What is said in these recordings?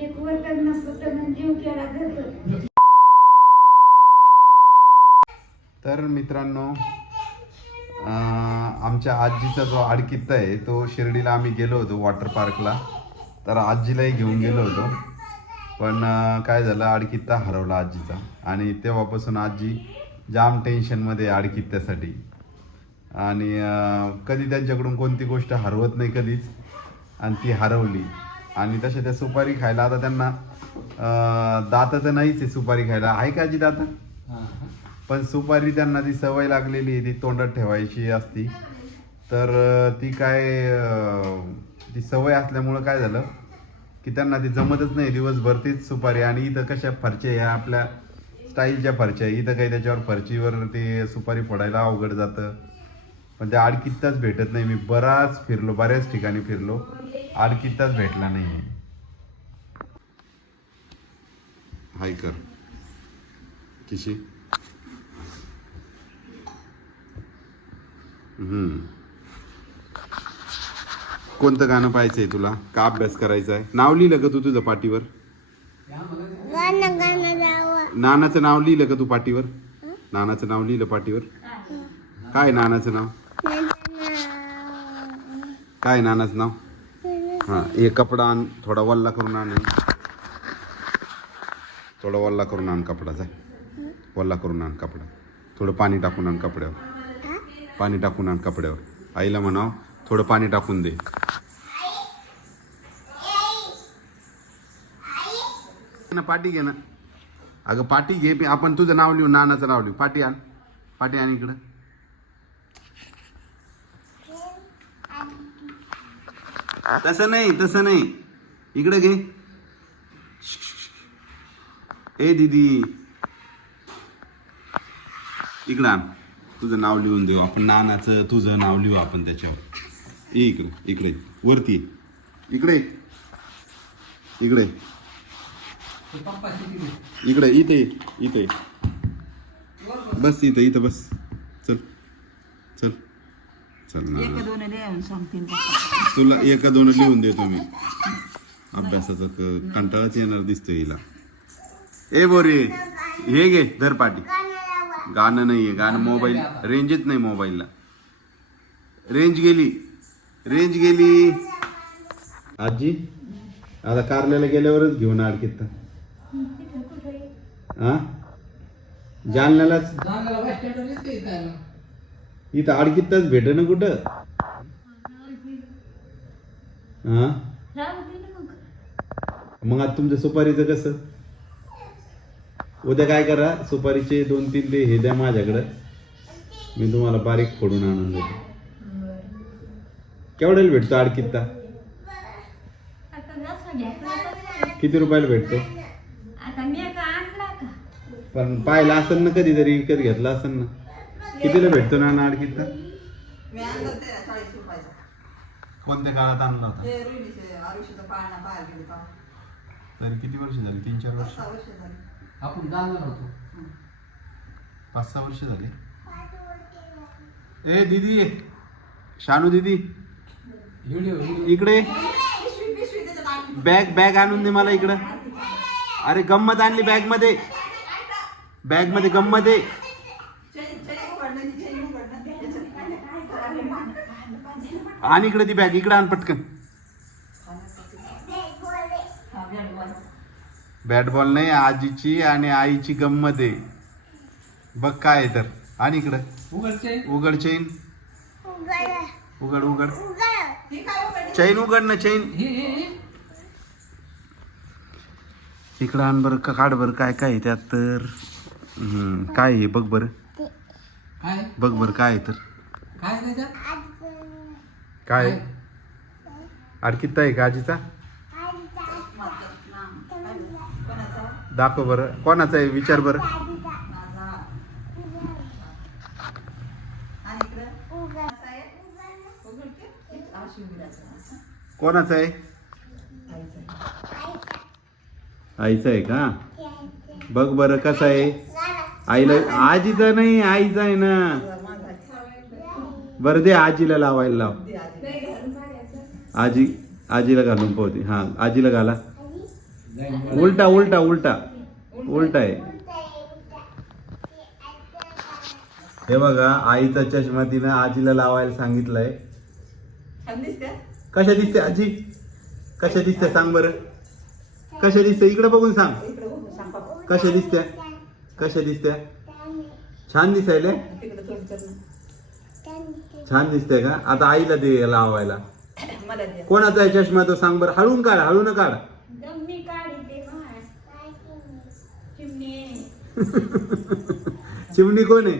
ते वरकड नसतं तर मग जीव केला घरचं तर मित्रांनो अं, आमच्या आजीचा जो आडकित्ता आहे तो शिर्डीला आम्ही गेलो होतो वॉटर पार्कला तर आजीलाही घेऊन गेलो होतो. पण अं, काय झालं आडकित्ता हरवला आजीचा. आणि तेव्हापासून आजी जाम टेन्शनमध्ये आडकित्त्यासाठी आणि अं, कधी त्यांच्याकडून कोणती गोष्ट हरवत नाही कधीच. आणि ती हरवली. आणि तशा त्या सुपारी खायला. आता त्यांना दाता तर नाहीच आहे सुपारी खायला. आहे का आजी दाता? पण सुपारी त्यांना ती सवय लागलेली आहे ती तोंडात ठेवायची असती. तर ती काय ती सवय असल्यामुळं काय झालं की त्यांना ती जमतच नाही. दिवसभर तीच सुपारी आणि इथं कशा फरच्या ह्या आपल्या स्टाईलच्या फरच्या. इथं काही त्याच्यावर फरचीवर ते सुपारी फोडायला अवघड जातं. पण त्या आडकित्ताच भेटत नाही. मी बराच फिरलो बऱ्याच ठिकाणी फिरलो. आडकित्ताच भेटला नाही आहे हाय कर. किशी? हम्म. कोणतं गाणं पाहायचंय तुला? का अभ्यास करायचा आहे नाव लिहिलं का तू तुझं पाठीवर. नानाचं नाव लिहिलं का तू पाठीवर. नानाचं नाव लिहिलं पाठीवर. काय नानाचं नाव? काय नानाचं नाव? हा हे कपडा आण थोडा वल्ला करून आण. थोडा वल्ला करून आण कपडाचा वल्ला करून आण कपडा. थोडं पाणी टाकून आण कपड्यावर. पाणी टाकून आण कपड्यावर. आईला म्हणाव थोडं पाणी टाकून दे. ना पाटी घे ना. अगं पाटी घे आपण तुझं नाव लिहू नानाचं नाव लिहू. पाटी आण. पाटी आण इकडं. तसं नाही तसं नाही. इकडे घे. ए दीदी. इकडं तुझं नाव लिहून देऊ. आपण नानाचं तुझं नाव लिहू आपण त्याच्यावर. इकडे इकडे. वरती. ये. इकडे. इकडे. इकडे इथे इथे. ये. बस इथं इथं बस. दोन सांगतील तुला एका दोन लिहून देतो मी. अभ्यासाचा क- कंटाळाच येणार दिसतो हिला. ए बोरी हे घे धर पाटी. गाणं नाहीये गाणं मोबाईल रेंजच नाही मोबाईलला. रेंज गेली रेंज गेली. आजी आता कारल्याला गेल्यावरच घेऊन अडकित हा जालन्यालाच? ना कुठं हा राहू दे ना मग मग आता तुमचं सुपारीचं कसं? उद्या काय करा? सुपारीचे दोन तीन ते हे द्या माझ्याकडं. मी तुम्हाला बारीक फोडून आणून देतो. केवढ्याला भेटतो आडकित्ता तसं. किती रुपयाला भेटतो? पण पाहिला असेल ना कधीतरी विकत घेतला असेल ना. कितीला भेटतो ना आडकित्ता मी आणलं ते चाळीस रुपयाचा कोणत्या काळात आणला होता. तरी किती वर्ष झाली? तीन चार वर्ष? सहा वर्ष झाली आपण जाणार होतो. पाच सहा वर्ष झाली. ए दीदी! शानू दीदी! इकडे. बॅग बॅग आणून दे मला इकडं. अरे गंमत आणली बॅगमध्ये. बॅगमध्ये गंमत आहे चैन चैन उघडणं ती चैन उघडणं त्याच्यात आणि इकडे ती बॅग इकडे आण पटकन. Bat ball. नाही आजीची आणि आईची गंमत आहे. बघ काय आहे तर. आणि इकडं. उघडचे उघड चैन उघड. उघड ही? चैन उघड ना चैन. इकडं आण बरं का काढ बरं काय काय आहे त्यात तर. हम्म, काय आहे? बघ बरं. काय? बघ बरं काय आहे तर. काय काय आहे? अडकित्ता आहे का आजीचा? दाखव बरं कोणाचा आहे विचार बरं? कोणाचा आहे? आईचा आहे का बघ बरं कसा आहे आईला आजीचा नाही आईचा आहे ना. बरं दे आजीला लावायला लाव. आजी. आजीला घालून पोहते. हा आजीला घाला. उलटा उलटा उलटा. उलटा आहे. हे बघा आईचा चष्मा तिनं आजीला लावायला सांगितलंय. कशा दिसते आजी? कशा दिसते सांग बरं. कशा दिसते? इकडे बघून सांग. कशा दिसत्या? कशा दिसत्या? छान दिसायले छान दिसते का? आता आईला दे लावायला मला द्या कोणाचा आहे चष्मा तो सांग बरं. हळून काढ हळून काढ. काढते चिमणे. कोण आहे?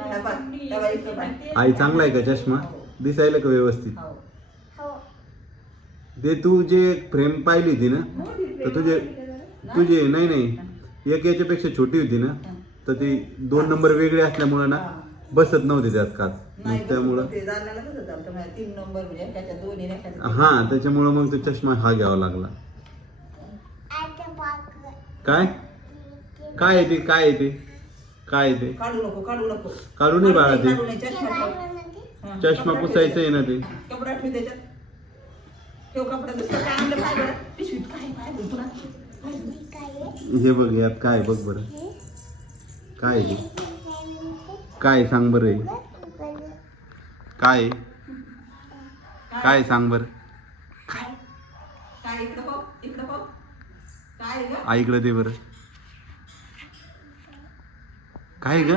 हा. ते- आई चांगला आहे का चष्मा? दिसायला का व्यवस्थित? हो. ते तू जे फ्रेम पाहिली होती ना तर तुझे तुझे नाही नाही. एक याच्यापेक्षा छोटी होती ना तर ती दोन नंबर वेगळे असल्यामुळं ना बसत नव्हते त्यात काच मग त्यामुळं ते जाण्याला कसं चालतं म्हणजे तीन नंबर म्हणजे त्याच्या दोन्ही रेखाच्या हा त्याच्यामुळं मग तो चष्मा हा घ्यावा लागला. काय? काय आहे ते? काय आहे ते? काय आहे ते? काढू नको काढू नको. काढू नाही बाळा ते. काढू नाही, चष्मा ठेव. हा, चष्मा कपडा पुसायचं आहे. ना ते. कपडा ठेव त्याच्यात. ठेव कपडा दुसरं काय आणलं काय बरं? पिशवीत काय काय बरं तुला. हे बघ यात काय बघ बरं. काय आहे ते? काय सांग बरं? काय? काय आहे सांग बरं. काय इकडं पाहू इकडं पाहू काय ग? आईकडे दे बरं. काय आहे ग?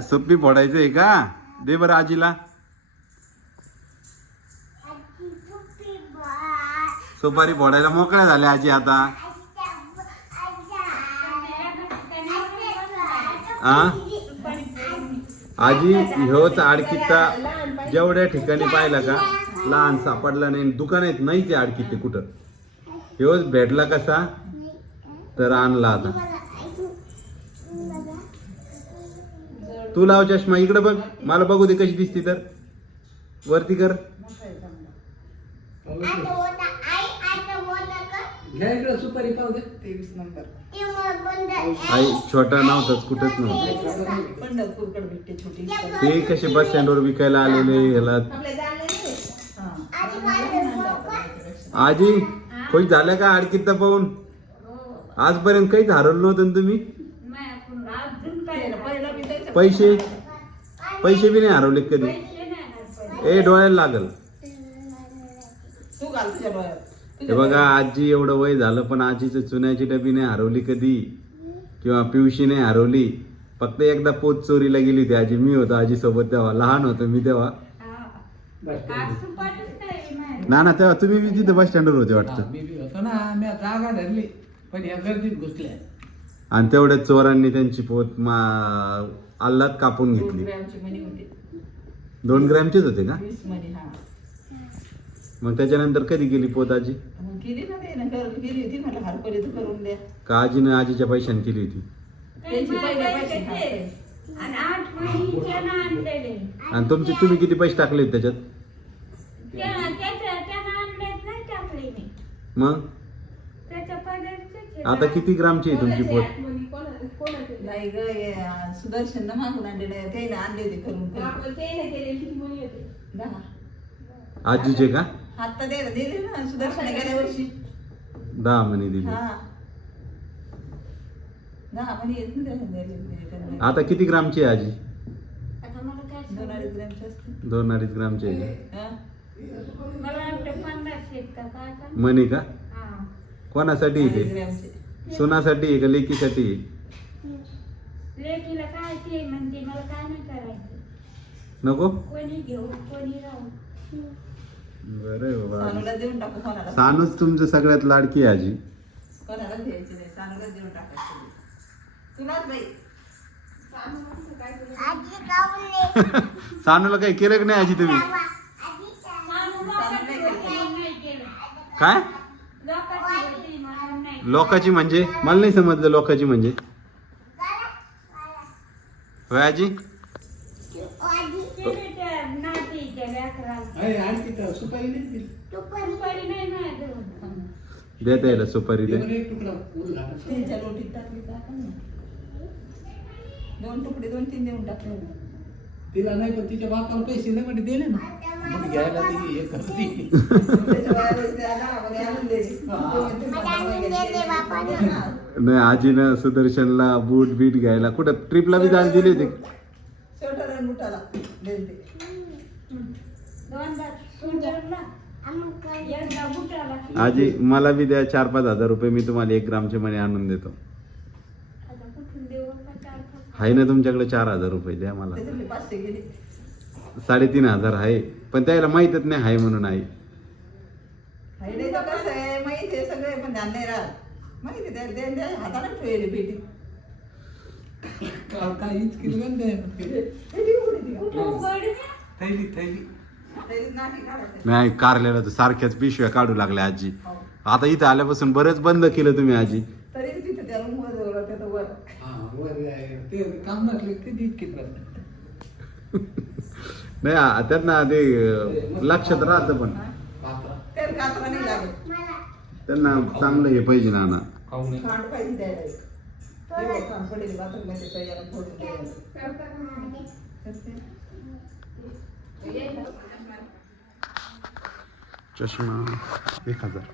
सप्पी फोडायचं? आहे का? दे बरं आजीला. सुपारी फोडायला मोकळ्या झाल्या आजी आता. आ? आजी ह्योच आडकित्ता जेवढ्या ठिकाणी पाहिला का लहान सापडला नाही दुकान आहेत नाही ते आडकित्ते कुठं. ह्योच भेटला कसा? तर आणला आता. तू लाव चष्मा इकडे बघ. मला बघू दे कशी दिसती तर. वरती कर. सुपारी पाहू दे. तेवीस नंबर. आई छोटा नव्हताच कुठंच नव्हतं. पंढरपूरकडे भेटते छोटी. ते कसे बस स्टँडवर विकायला आलेले ह्याला आजी खुश झाल्या का आडकित्ता पाहून? आजपर्यंत काहीच हरवलं नव्हतं ना तुम्ही? पैसे? पैसे बी नाही हरवले कधी. ए डोळ्याला लागल. तू घाल तुझ्या डोळ्यात हे बघा आजी एवढं वय झालं पण आजीचं चुन्याची डबी नाही हरवली कधी? किंवा पिवशी नाही हरवली? फक्त एकदा पोत चोरीला गेली होती आजी. मी होतो आजी सोबत तेव्हा. लहान होतो मी तेव्हा. हा. ना ना तेव्हा तुम्ही बी तिथे बस स्टँडवर होते हा, वाटतं मी बी होतो ना. मी जागा धरली पण या गर्दीत घुसल्या. आणि तेवढ्या चोरांनी त्यांची पोत मा आल्लात कापून दोन घेतली दोन ग्रॅमचेच होते का? वीस मणी हा. मग त्याच्यानंतर कधी गेली पोत आजी? मग केली ना ते ना कर गेली होती म्हटलं हरपर्यंत करून द्या. का आजीनं आजीच्या पैशाने केली होती? त्यांची पहिले पैसे पैसे ते. आणि आठ महिन्याच्या ना आणलेले. आणि तुमचे तुम्ही किती पैसे टाकले होते त्याच्यात? त्या- त्याच्या त्यानं आणलेत नाही टाकले मी. मग? त्याच्या पदार्थच आता किती ग्रामची आहे तुमची पोत? नाही ग हे, सुदर्शन ना मागून आणलेले त्याने आणले होते करून करून. दहा. आजीचे का? आता दे दिले ना सुदर्शन गेल्या वर्षी. दहा म्हणे दिली. हा. दहा म्हणे येत ना. आता किती ग्रामची आहे आजी? आता मला काय दोन सांगू? अडीच ग्रॅमचे असते दोन अडीच ग्रामची आहे का? हा? मला वाटतं पन्नास आहेत का काय का म्हणे का? हा. कोणासाठी आहे अडीच ते ग्रॅमचे. सोनासाठी आहे का लेकीसाठी आहे? लेकीला काय ते म्हणते मला काय नाही करायचं. नको? कोणी घेऊ कोणी राहू बरं सानूच तुमचं सगळ्यात लाडकी आहे आजी. कोणाला द्यायची नाही? सानूला देऊन टाकायचं तुलाच बाई. सानूला काही केलं की नाही आजी तुम्ही. काय? लोकाची म्हणजे? मला नाही समजलं लोकाची म्हणजे. होय आजी. सुपारी नाही दिली. नाही. देता यायला सुपारी दे दे बरं एक तुकडा फुल घाला. त्यांच्या लोटीत टाकली टाका ना दोन तुकडे दोन तीन देऊन टाकले तिला नाही पण तिच्या बापाला पैसे नाही म्हणजे दिले ना मग घ्यायला ती हे करते त्याच्या बाहेर त्या गावामध्ये आणून दिली. नाही आजीनं सुदर्शनला बूट बीट घ्यायला कुठं ट्रिपला बी जायला दिले होते स्वेटर आणि बुटाला आजी मला बी द्या चार पाच हजार रुपये मी तुम्हाला एक ग्रामचे मणी आणून देतो. आहे ना तुमच्याकडे चार हजार रुपये द्या मला. साडेतीन हजार आहे पण त्याला माहीतच नाही आहे म्हणून आई. हाताने नाही कारल्याला तर सारख्याच पिशव्या काढू लागल्या आजी. आता इथं आल्यापासून बरंच बंद केलं तुम्ही आजी. हा नाही त्यांना ते लक्षात राहतं पण. त्यांना चांगलं हे पाहिजे ना ना खाऊ नये खांड पाहिजे द्यायला एवढं खांड पडेल बाथरूममध्ये सगळ्याला फोडून द्यायला करते. चष्मा एक हजार.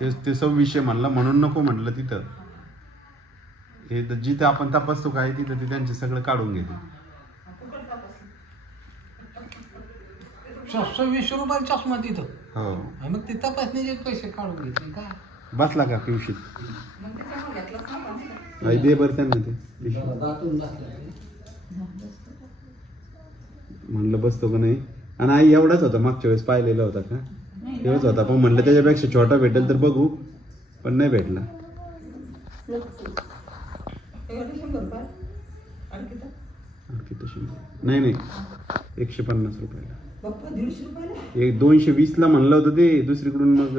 ते ते सव्वीसशे म्हणलं म्हणून नको म्हटलं तिथं. हे जिथं आपण तपासतो काय तिथं ते त्यांचे सगळं काढून घेते. वीस रुपयाला चष्मा तिथं. हो. आणि मग ते तपासणीचे पैसे काढून घेतले काय बसला का पिवशीत? मग त्याच्यामुळे घेतलंच ना आपण. आई दे बरं त्यांना ते पिशवी. बसला म्हणलं बसतो का नाही? आणि आई एवढाच होता मागच्या वेळेस पाहिलेला होता का? एवढाच होता. पण म्हणलं त्याच्यापेक्षा छोटा भेटेल तर बघू पण नाही भेटला. नाही नाही. एकशे पन्नास रुपयाला. एक दोनशे वीसला म्हणलं होतं ते दुसरीकडून मग.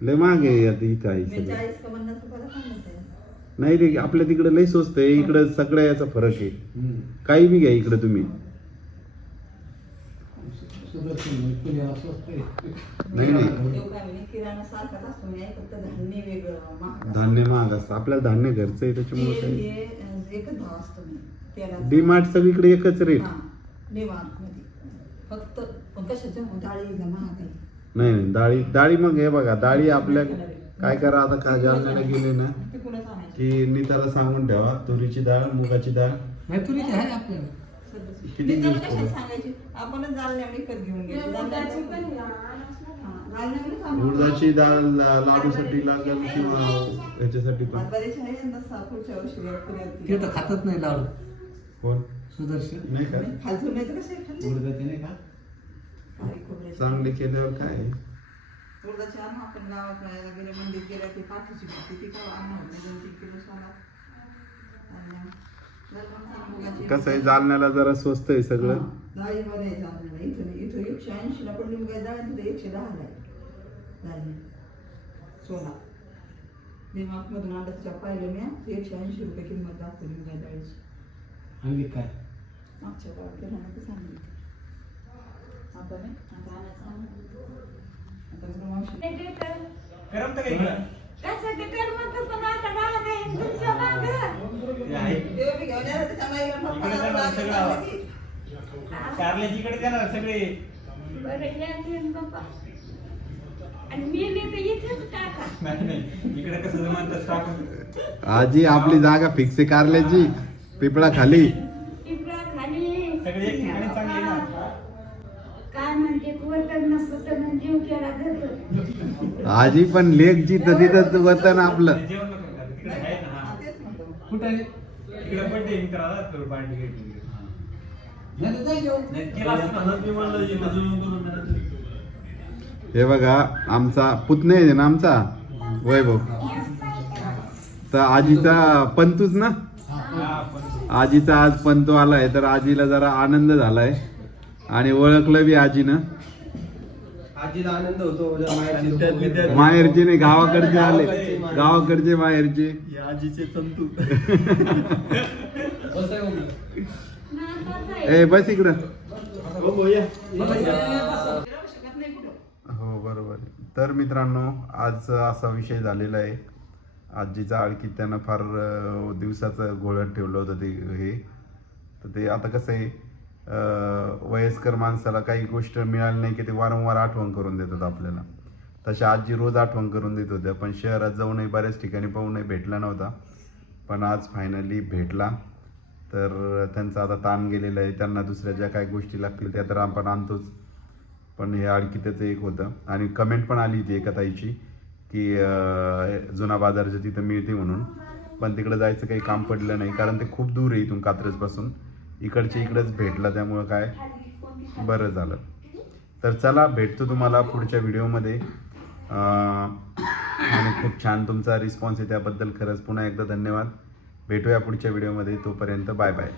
लय आता इथं मी सगळं. नाही ते आपल्या तिकडे लय स्वस्त आहे. इकडं सगळ्या याचा फरक आहे. काही बी घ्या इकडं तुम्ही सुदर्शन पुण्याला स्वस्त आहे नाही नाही. देव काय म्हणे किराणा सारखाच असतो म्हणजे फक्त धान्य वेगळं महाग धान्य महाग असतं. आपल्याला धान्य घरचं आहे त्याच्यामुळे तेल काही हे एकच भाव असतो म्हणे. तेलाचा. डीमार्ट सगळीकडे एकच रेट हा, डिमार्टमध्ये. फक्त पण कशाच्या डाळी महाग आहे. नाही नाही डाळी डाळी मग हे बघा डाळी आपल्या काय करा आता का जालन्याला गेले ना तिकडूनच आणायची? की नीताला सांगून ठेवा तुरीची डाळ मुगाची डाळ. नाही तुरी आहे आपल्याला. किती मी दिवस त्याला कशाला पुढे? सांगायची? आपणच जालन्या विकत घेऊन जालन्याचं पण. उडदाची डाळ ला- लाडूसाठी लागेल किंवा ह्याच्यासाठी पण. आहे वर्षी ते तर खातच नाही लाडू. कोण? सुदर्शन. नाही का खालचून नाही तर कसे खाल्ले? उडदाचे नाही का. चांगले केल्यावर काय? उडदाचे आणू आपण गावात राहायला गेले मंदिर गेल्या की पाठीची ती का आणू. होते दोन तीन किलो कसं आहे जालन्याला जरा स्वस्त आहे सगळं हा, डाळीमध्ये आहे जालन्याला. इथं नाही. इथं एकशे ऐंशीला पडली डाळ आणि तिथं एकशे दहाला आहे पाहिलं मी एकशे ऐंशी रुपये किंमत दाखवली आणली काय मागच्या सांगितलं आता नाही आता आणायचं. आता. करमतं का इकडं? कसं ते करमत पण आता मला काय तुमच्या मागं. ते आहे. देव बी घेऊन यायला त्याच्या माईला इकडे जाणार सगळं. चाललं की. कारल्याची इकडे जाणार सगळे बरं या घेऊन बाप्पा. आणि मी नाही तर इथेच टाका नाही नाही इकडे कसं जमत तसं टाकून आजी आपली जागा फिक्स आहे कारल्याची पिपळा खाली खाली सगळे एक ठिकाणी चांगले ना काय म्हणते वतन नसतं जीव केला धरलं आजी पण लेख जिथं तिथं वतन आपलं. कुठं तर तर. हे बघा आमचा पुतणे आहे ना आमचा? वैभव. तर आजीचा पंतूच ना? आजीचा आज पंतू आलाय तर आजीला जरा आनंद झालाय. आणि ओळखलं बी आजीनं. आजीला आनंद होतो माझ्या माहेरचे लोकं वगैरे. माहेरचे नाही गावाकडचे आले. गावाकडचे माहेरचे. हे आजीचे तंतू. बस आहे मग. ए बस इकडं. हो कुठं. हो बरोबर. आहे. तर मित्रांनो आज असा विषय झालेला आहे. आजीचं आळकीत त्यानं फार अं, दिवसाचं घोळत ठेवलं होतं ते हे. तर ते आता कसं आहे? वयस्कर माणसाला काही गोष्ट मिळाली नाही की ते वारंवार आठवण करून देतात आपल्याला. तशा आजी रोज आठवण करून देत होत्या पण शहरात जाऊनही बऱ्याच ठिकाणी पाहूनही भेटला नव्हता. पण आज फायनली भेटला. तर त्यांचा आता ताण गेलेला आहे. त्यांना दुसऱ्या ज्या काही गोष्टी लागतील त्या तर आपण आणतोच. पण हे आणखी एक होतं. आणि कमेंट पण आली होती एका ताईची की जुना बाजारचं तिथं मिळते म्हणून. पण तिकडं जायचं काही काम पडलं नाही. कारण ते खूप दूर आहे इथून कात्रजपासून. इकडच्या इकडंच भेटला त्यामुळं काय? बरं झालं. तर चला भेटतो तुम्हाला पुढच्या व्हिडिओमध्ये. आणि खूप छान तुमचा रिस्पॉन्स आहे त्याबद्दल खरंच पुन्हा एकदा धन्यवाद. भेटूया पुढच्या व्हिडिओमध्ये. तोपर्यंत बाय बाय.